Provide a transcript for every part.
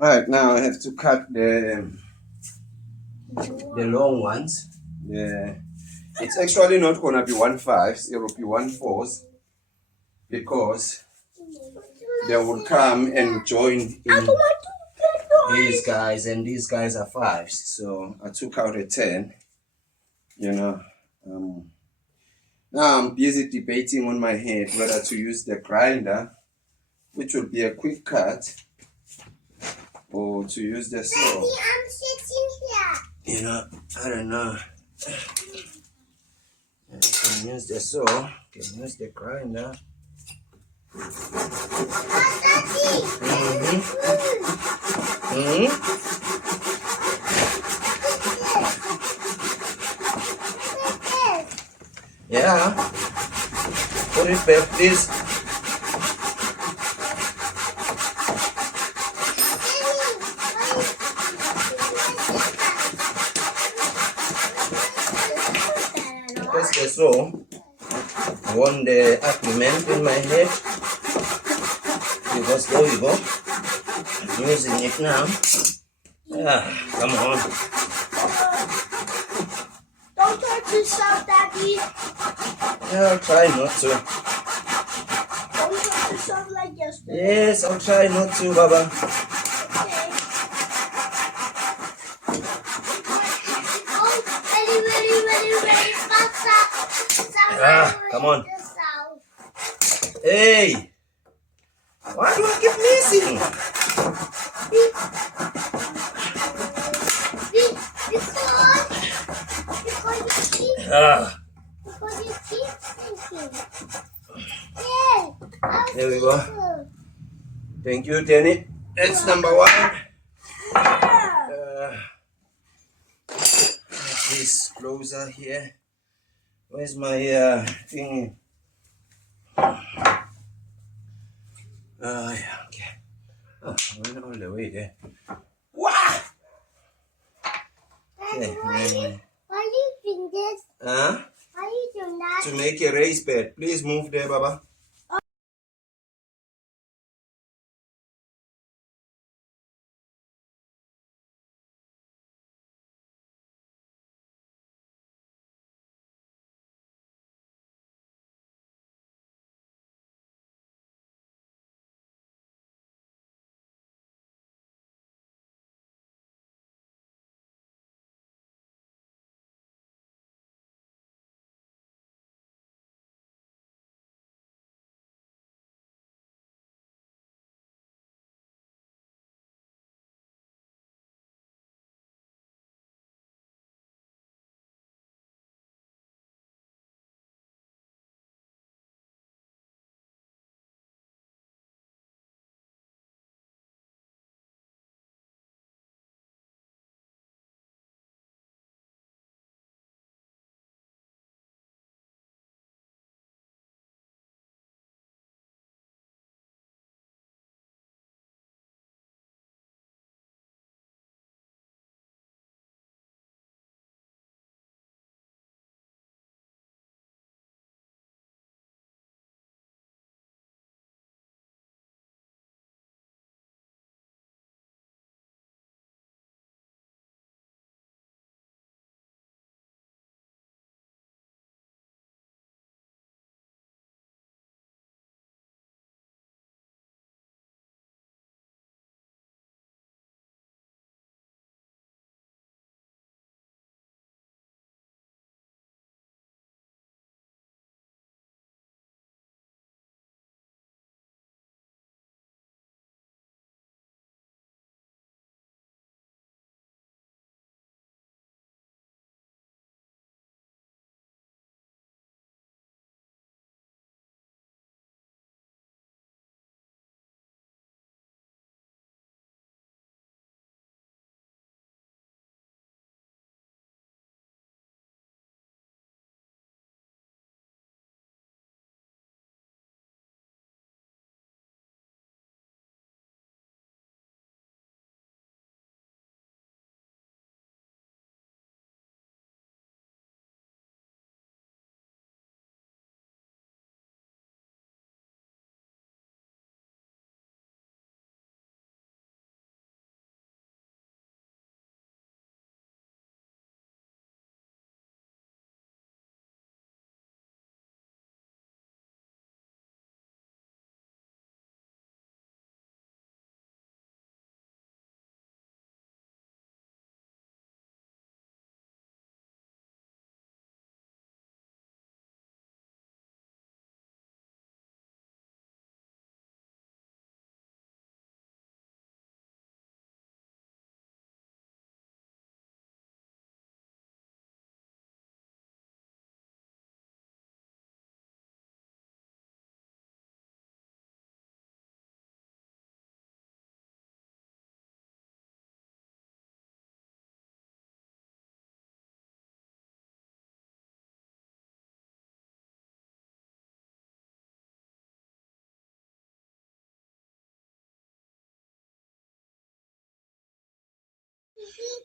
Right now, I have to cut the long ones. It's actually not gonna be 1/5. It will be 1/4 because they will come and join in these guys, and these guys are 5s. So I took out a 10. You know. Now I'm busy debating on my head whether to use the grinder, which will be a quick cut, or to use the saw. Daddy, I'm sitting here. I don't know. I can use the saw, can use the grinder. Yeah. Put it back, please. That's the saw. I want the argument in my head. Because there we go. I'm using it now. Yeah, come on. Don't touch yourself, Daddy. Yeah, I'll try not to. Don't touch yourself like yesterday. Yes, I'll try not to, Baba. Okay. Oh, very fast. Come on. Hey! Why do I keep missing? Because you keep thinking. Yeah. There we go. Thank you, Jenny. That's number 1. This closer here. Where's my thingy? Yeah, okay. Oh, I went all the way there. Wow! Okay. Why are you doing this? Huh? Why are you doing that? To make a raised bed. Please move there, Baba.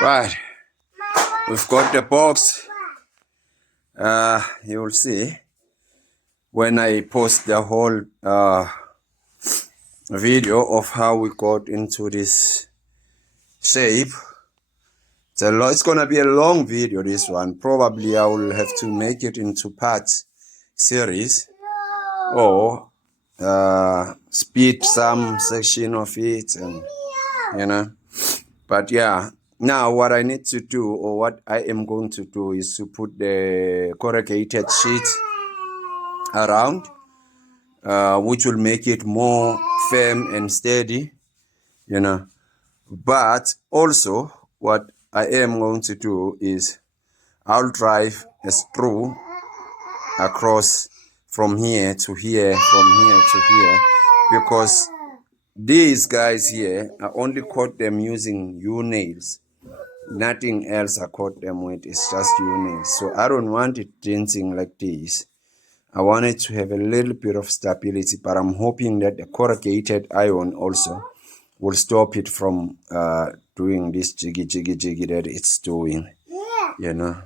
Right, we've got the box. You'll see when I post the whole video of how we got into this shape. It's gonna be a long video, this one. Probably I will have to make it into parts series or speed some section of it, and you know. But yeah, now what I need to do, or what I am going to do, is to put the corrugated sheet around, which will make it more firm and steady, you know. But also what I am going to do is I'll drive a screw across from here to here, from here to here, because these guys here, I only caught them using U-nails. Nothing else I caught them with, it's just U-nails. So I don't want it dancing like this. I want it to have a little bit of stability, but I'm hoping that the corrugated iron also will stop it from doing this jiggy that it's doing, you know.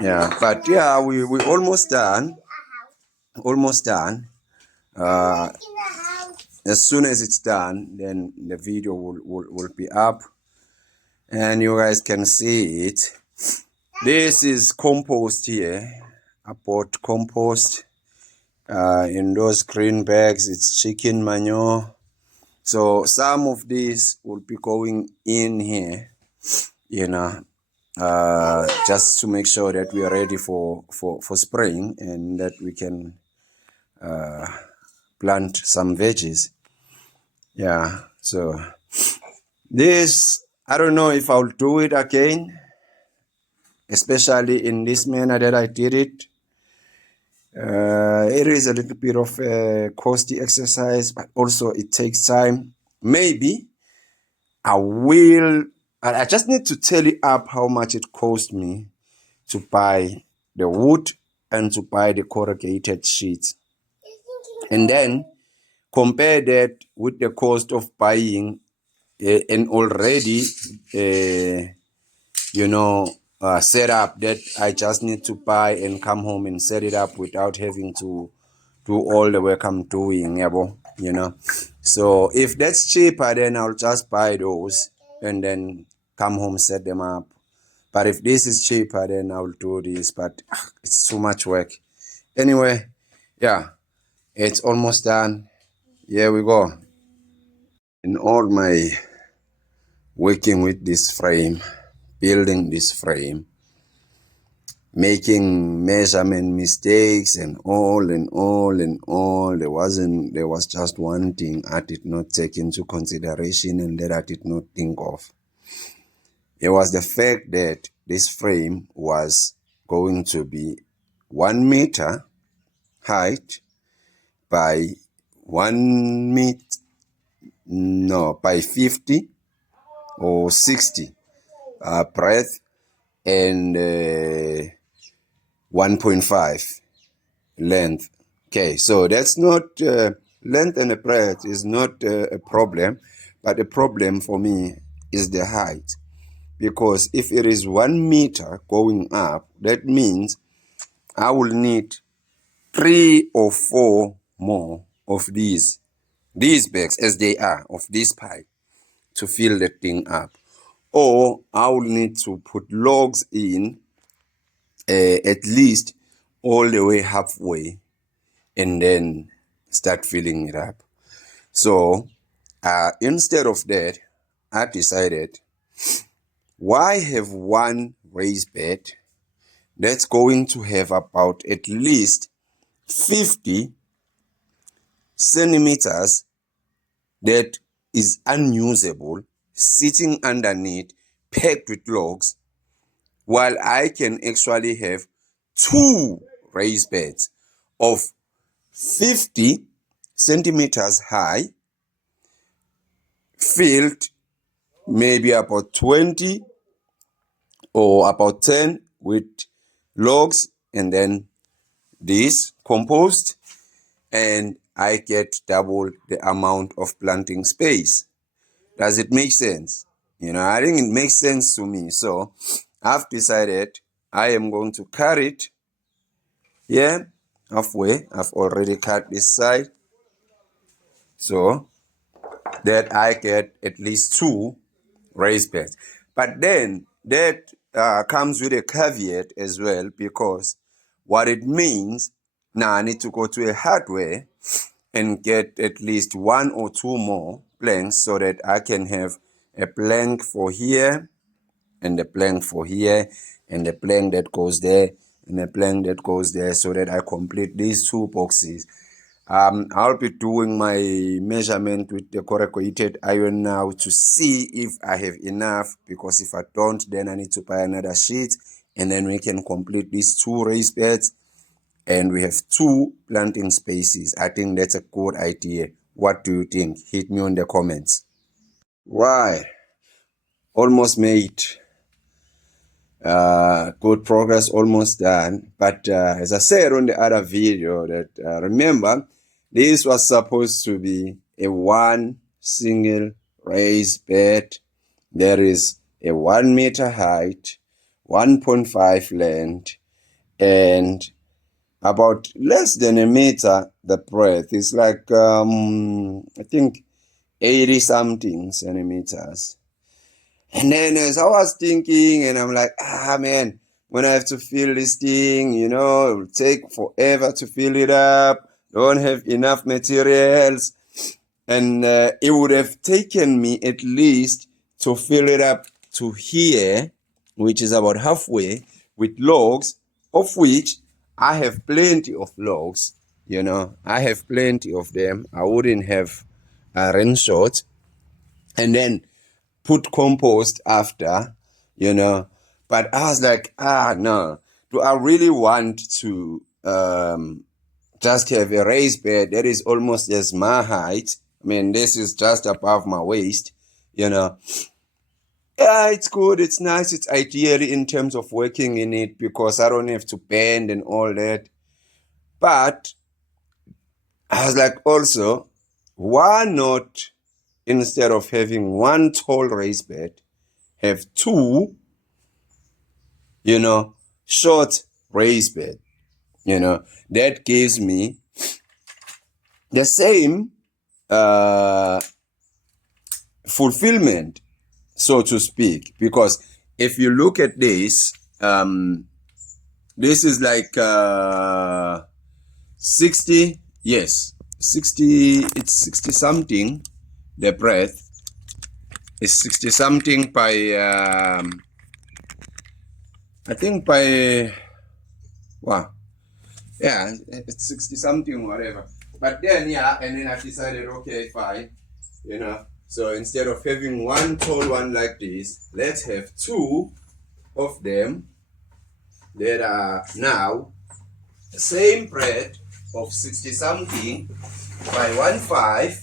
Yeah, but yeah, we almost done. Almost done. As soon as it's done, then the video will be up and you guys can see it. This is compost here. I bought compost in those green bags. It's chicken manure. So some of this will be going in here, you know, just to make sure that we are ready for spring and that we can plant some veggies. Yeah, so this, I don't know if I'll do it again, especially in this manner that I did it. It is a little bit of a costly exercise, but also it takes time. Maybe I will, I just need to tally up how much it cost me to buy the wood and to buy the corrugated sheet. And then compare that with the cost of buying an already, setup that I just need to buy and come home and set it up without having to do all the work I'm doing, you know. So if that's cheaper, then I'll just buy those and then come home, set them up. But if this is cheaper, then I'll do this, but it's too much work. Anyway, yeah, it's almost done. Here we go. In all my working with this frame, building this frame, making measurement mistakes and all, there was just one thing I did not take into consideration and that I did not think of. It was the fact that this frame was going to be 1 meter height by 1 meter, by 50 or 60 breadth and 1.5 length. Okay, so that's not length and the breadth is not a problem, but the problem for me is the height, because if it is 1 meter going up, that means I will need 3 or 4 more of these bags as they are of this pipe to fill the thing up, or I will need to put logs in at least all the way halfway and then start filling it up. So instead of that, I decided, why have one raised bed that's going to have about at least 50 centimeters that is unusable, sitting underneath, packed with logs, while I can actually have 2 raised beds of 50 centimeters high, filled maybe about 20 or about 10 with logs, and then this compost, and I get double the amount of planting space. Does it make sense? I think it makes sense to me. So I've decided I am going to cut it here halfway. I've already cut this side so that I get at least 2 raised beds. But then that comes with a caveat as well, because what it means, now I need to go to a hardware and get at least 1 or 2 more planks so that I can have a plank for here and a plank for here and a plank that goes there and a plank that goes there, so that I complete these 2 boxes. I'll be doing my measurement with the corrugated iron now to see if I have enough, because if I don't, then I need to buy another sheet, and then we can complete these 2 raised beds and we have 2 planting spaces. I think that's a good idea. What do you think? Hit me on the comments. Why? Almost made good progress, almost done. But as I said on the other video, that remember, this was supposed to be a 1 single raised bed. There is a 1 meter height, 1.5 length, and about less than a meter the breadth. It's like I think 80 something centimeters. And then as I was thinking, and I'm like, man, when I have to fill this thing, it will take forever to fill it up. Don't have enough materials. And it would have taken me at least to fill it up to here, which is about halfway, with logs, of which I have plenty of logs. I have plenty of them. I wouldn't have run short. And then put compost after, But I was like, no. Do I really want to just have a raised bed that is almost as my height? I mean, this is just above my waist, Yeah, it's good. It's nice. It's ideal in terms of working in it, because I don't have to bend and all that. But I was like, also, why not, instead of having 1 tall raised bed, have 2, short raised bed? That gives me the same fulfillment, so to speak. Because if you look at this, this is like 60, yes, 60, it's 60 something. The breadth is 60 something by, I think by, wow, yeah, it's 60 something, whatever. But then, and then I decided, okay, fine, So instead of having 1 tall one like this, let's have 2 of them that are now the same breadth of 60 something by 1.5,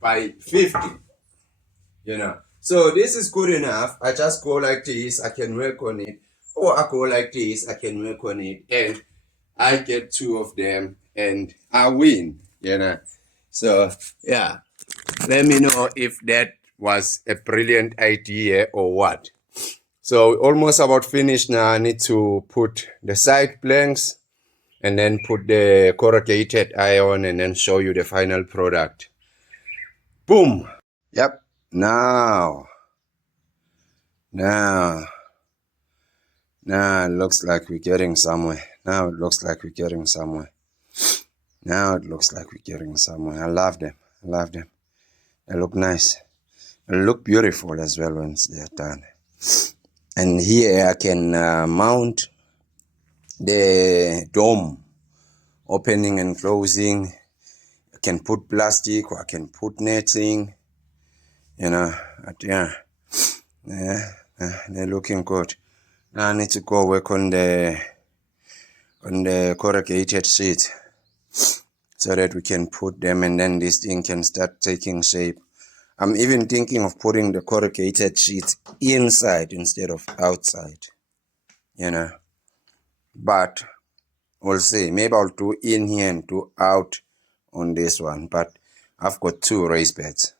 by 50, So this is good enough. I just go like this, I can work on it. Or I go like this, I can work on it. And I get 2 of them and I win, So, yeah. Let me know if that was a brilliant idea or what. So almost about finished now. I need to put the side planks and then put the corrugated iron and then show you the final product. Boom. Yep. Now it looks like we're getting somewhere. Now it looks like we're getting somewhere. I love them. They look nice. They look beautiful as well once they're done. And here I can mount the dome, opening and closing. I can put plastic or I can put netting. They're looking good. Now I need to go work on the corrugated sheet so that we can put them, and then this thing can start taking shape. I'm even thinking of putting the corrugated sheet inside instead of outside, But we'll see. Maybe I'll do in here and do out on this one. But I've got 2 raised beds.